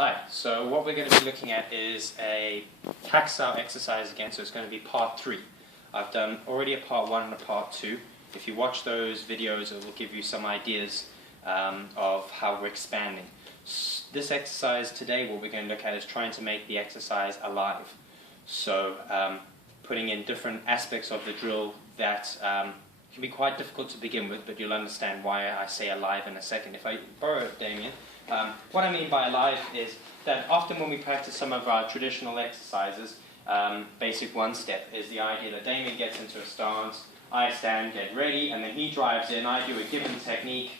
Hi, so what we're going to be looking at is a Paxal exercise again, so it's going to be part 3. I've done already a part 1 and a part 2. If you watch those videos, it will give you some ideas of how we're expanding. This exercise today, what we're going to look at is trying to make the exercise alive. So putting in different aspects of the drill that can be quite difficult to begin with, but you'll understand why I say alive in a second. If I borrow Damien. What I mean by alive is that often when we practice some of our traditional exercises, basic one step is the idea that Damien gets into a stance, I stand, get ready, and then he drives in, I do a given technique,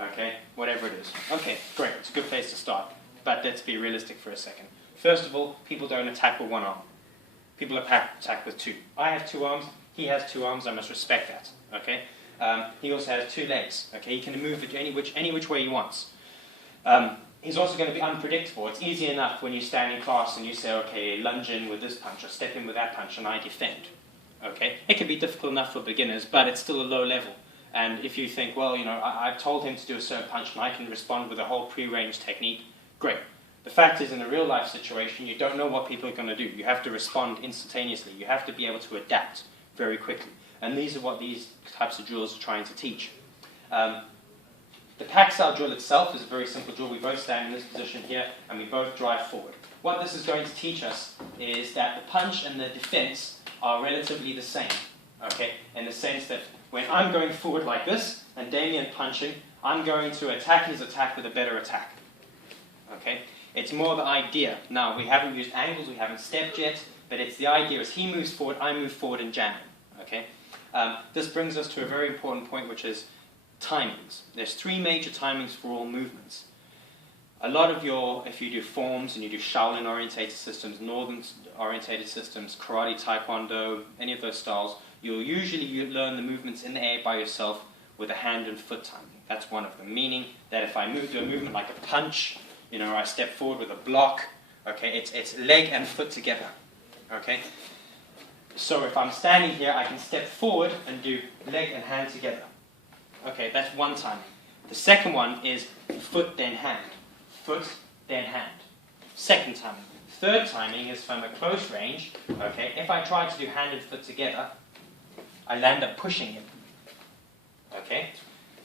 okay, whatever it is. Okay, great, it's a good place to start, but let's be realistic for a second. First of all, people don't attack with one arm. People attack with two. I have 2 arms, he has 2 arms, I must respect that, okay? He also has 2 legs, okay, he can move it any which way he wants. He's also going to be unpredictable. It's easy enough when you stand in class and you say, okay, lunge in with this punch or step in with that punch and I defend. Okay? It can be difficult enough for beginners, but it's still a low level. And if you think, well, you know, I've told him to do a certain punch and I can respond with a whole pre-range technique, great. The fact is, in a real life situation, you don't know what people are going to do. You have to respond instantaneously. You have to be able to adapt very quickly. And these are what these types of drills are trying to teach. The Paxal drill itself is a very simple drill. We both stand in this position here and we both drive forward. What this is going to teach us is that the punch and the defense are relatively the same, okay? In the sense that when I'm going forward like this and Damien punching, I'm going to attack his attack with a better attack, okay? It's more the idea. Now, we haven't used angles, we haven't stepped yet, but it's the idea is he moves forward, I move forward and jam him, okay? This brings us to a very important point, which is timings. There's 3 major timings for all movements. A lot of if you do forms and you do Shaolin orientated systems, Northern orientated systems, karate, taekwondo, any of those styles, you'll usually learn the movements in the air by yourself with a hand and foot timing. That's one of them. Meaning that if I do a movement like a punch, you know, I step forward with a block, okay, it's leg and foot together, okay? So if I'm standing here, I can step forward and do leg and hand together. Okay, that's one timing. The second one is foot, then hand. Foot, then hand. Second timing. Third timing is from a close range. Okay, if I try to do hand and foot together, I land up pushing him. Okay,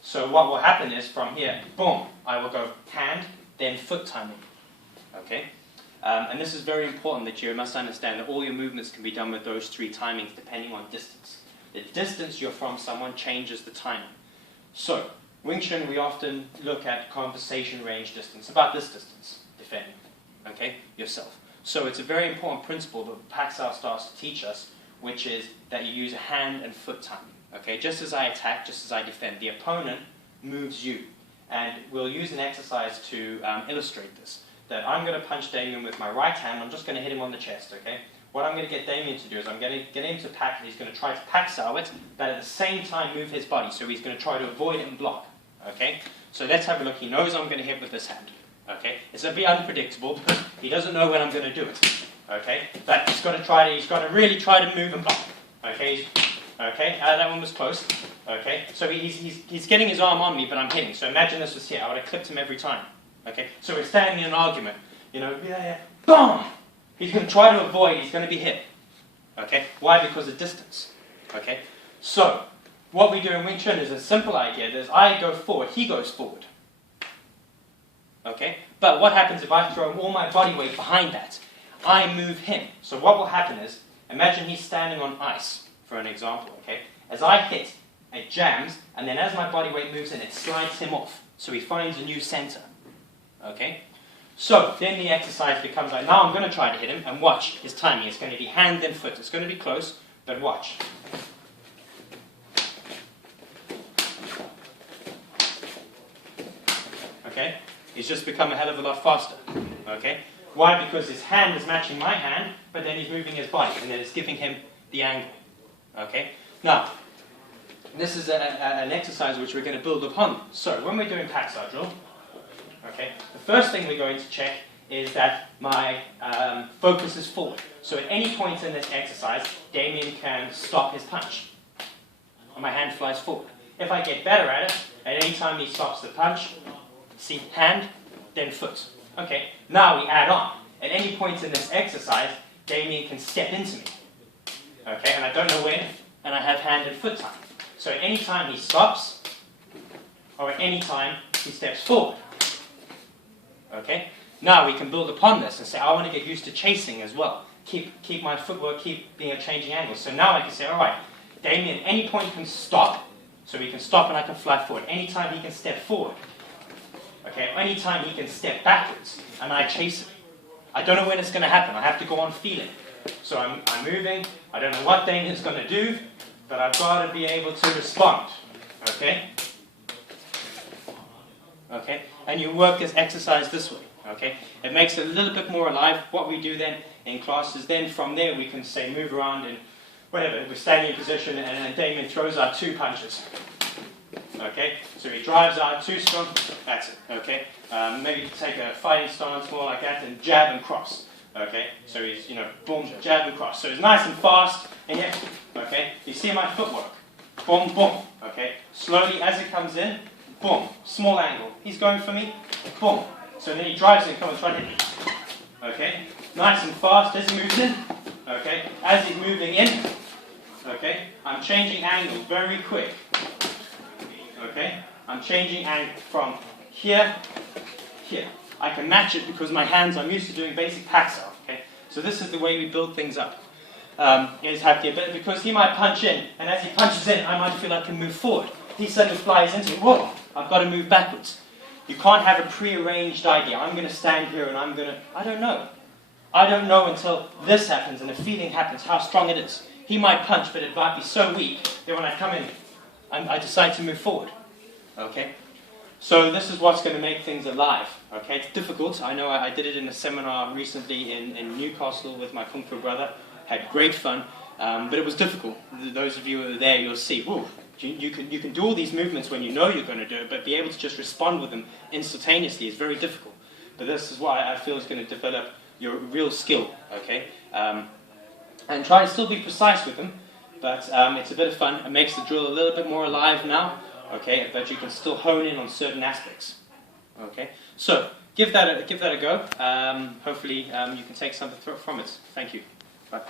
so what will happen is from here, boom, I will go hand, then foot timing. Okay, and this is very important that you must understand that all your movements can be done with those 3 timings depending on distance. The distance you're from someone changes the timing. So, Wing Chun, we often look at conversation range distance, about this distance, defending, okay, yourself. So it's a very important principle that Paxal starts to teach us, which is that you use a hand and foot timing, okay? Just as I attack, just as I defend, the opponent moves you. And we'll use an exercise to illustrate this, that I'm going to punch Damien with my right hand, I'm just going to hit him on the chest, okay? What I'm going to get Damien to do is I'm going to get him to pack, he's going to try to Paxal it, but at the same time move his body, so he's going to try to avoid it and block, okay? So let's have a look. He knows I'm going to hit with this hand, okay? It's going to be unpredictable because he doesn't know when I'm going to do it, okay? But he's got to really try to move and block, okay? Okay, that one was close, okay? So he's getting his arm on me, but I'm hitting. So imagine this was here. I would have clipped him every time, okay? So we're standing in an argument, you know, boom! He's going to try to avoid, he's going to be hit. Okay? Why? Because of distance. Okay? So, what we do in Wing Chun is a simple idea. There's I go forward, he goes forward. Okay? But what happens if I throw all my body weight behind that? I move him. So what will happen is, imagine he's standing on ice, for an example. Okay? As I hit, it jams, and then as my body weight moves in, it slides him off. So he finds a new center. Okay? So, then the exercise becomes like, now I'm going to try to hit him, and watch his timing. It's going to be hand then foot. It's going to be close, but watch. Okay? He's just become a hell of a lot faster. Okay? Why? Because his hand is matching my hand, but then he's moving his body, and then it's giving him the angle. Okay? Now, this is an exercise which we're going to build upon. So, when we're doing Paxal drill, okay, the first thing we're going to check is that my focus is forward. So at any point in this exercise, Damien can stop his punch. And my hand flies forward. If I get better at it, at any time he stops the punch, see, hand, then foot. Okay, now we add on. At any point in this exercise, Damien can step into me. Okay, and I don't know when, and I have hand and foot time. So at any time he stops, or at any time he steps forward. Okay, now we can build upon this and say, I want to get used to chasing as well. Keep my footwork, keep being at changing angles. So now I can say, all right, Damien at any point can stop. So he can stop and I can fly forward. Anytime he can step forward. Okay, anytime he can step backwards and I chase him. I don't know when it's going to happen. I have to go on feeling. So I'm moving. I don't know what Damien's going to do, but I've got to be able to respond. Okay? Okay? And you work this exercise this way. Okay? It makes it a little bit more alive. What we do then in class is then from there we can say move around and whatever. We're standing in position and then Damien throws out 2 punches. Okay? So he drives out 2 strong. That's it. Okay? Maybe take a fighting stance more like that and jab and cross. Okay? So he's, boom, jab and cross. So he's nice and fast and yet, okay? You see my footwork. Boom, boom. Okay? Slowly as it comes in, boom, small angle. He's going for me, boom. So then he drives in, come on, try to hit me. Okay? Nice and fast as he moves in. Okay? As he's moving in, okay? I'm changing angle very quick. Okay? I'm changing angle from here, here. I can match it because my hands, I'm used to doing basic Paxel. Okay? So this is the way we build things up. Is have the ability, because he might punch in, and as he punches in, I might feel I can move forward. He suddenly flies into me. Whoa, I've got to move backwards. You can't have a pre-arranged idea. I'm going to stand here and I'm going to, I don't know. I don't know until this happens and the feeling happens, how strong it is. He might punch, but it might be so weak that when I come in, I decide to move forward. Okay? So this is what's going to make things alive. Okay? It's difficult. I know I did it in a seminar recently in Newcastle with my Kung Fu brother. Had great fun, but it was difficult. Those of you who are there, you'll see, whoa, you can do all these movements when you know you're going to do it, but be able to just respond with them instantaneously is very difficult. But this is why I feel is going to develop your real skill, okay? And try and still be precise with them, but it's a bit of fun. It makes the drill a little bit more alive now, okay? But you can still hone in on certain aspects, okay? So give that a go. Hopefully you can take something from it. Thank you. Bye.